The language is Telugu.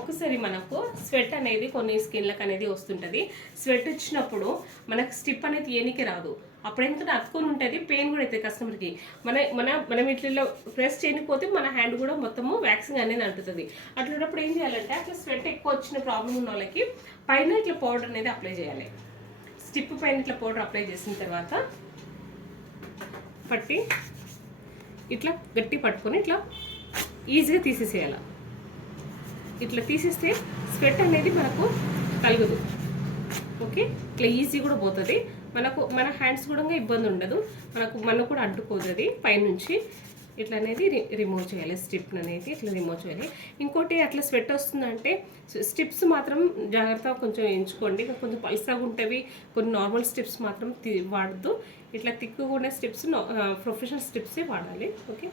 ఒకసారి మనకు స్వెట్ అనేది కొన్ని స్కిన్లకు అనేది వస్తుంటుంది. స్వెట్ వచ్చినప్పుడు మనకు స్టిప్ అనేది ఏనికి రాదు. అప్పుడు ఎందుకంటే అతుకొని ఉంటుంది, పెయిన్ కూడా అవుతుంది కస్టమర్కి. మనం ఇట్లా ప్రెస్ చేయకపోతే మన హ్యాండ్ కూడా మొత్తము వ్యాక్సింగ్ అనేది అంటుతుంది. అట్లున్నప్పుడు ఏం చేయాలంటే అట్లా స్వెట్ ఎక్కువ వచ్చిన ప్రాబ్లం ఉన్న వాళ్ళకి పైన ఇట్లా పౌడర్ అనేది అప్లై చేయాలి. స్టిప్ పైన ఇట్లా పౌడర్ అప్లై చేసిన తర్వాత పట్టి ఇట్లా గట్టి పట్టుకొని ఇట్లా ఈజీగా తీసేసేయాలి. ఇట్లా తీసేస్తే స్వెట్ అనేది మనకు కలగదు. ఓకే, ఇట్లా ఈజీ కూడా పోతుంది. మన హ్యాండ్స్ కూడా ఇబ్బంది ఉండదు, మనకు కూడా అంటుకోదు. అది పైనుంచి ఇట్లా అనేది రిమూవ్ చేయాలి. స్టిప్ అనేది ఇట్లా రిమూవ్ చేయాలి. ఇంకోటి అట్లా స్వెట్ వస్తుందంటే స్టిప్స్ మాత్రం జాగ్రత్తగా కొంచెం ఎంచుకోండి. కొంచెం పల్సగా ఉంటవి, కొన్ని నార్మల్ స్టిప్స్ మాత్రం వాడద్దు. ఇట్లా తిక్కుగా ఉండే స్టిప్స్ ప్రొఫెషనల్ స్టిప్సే వాడాలి. ఓకే.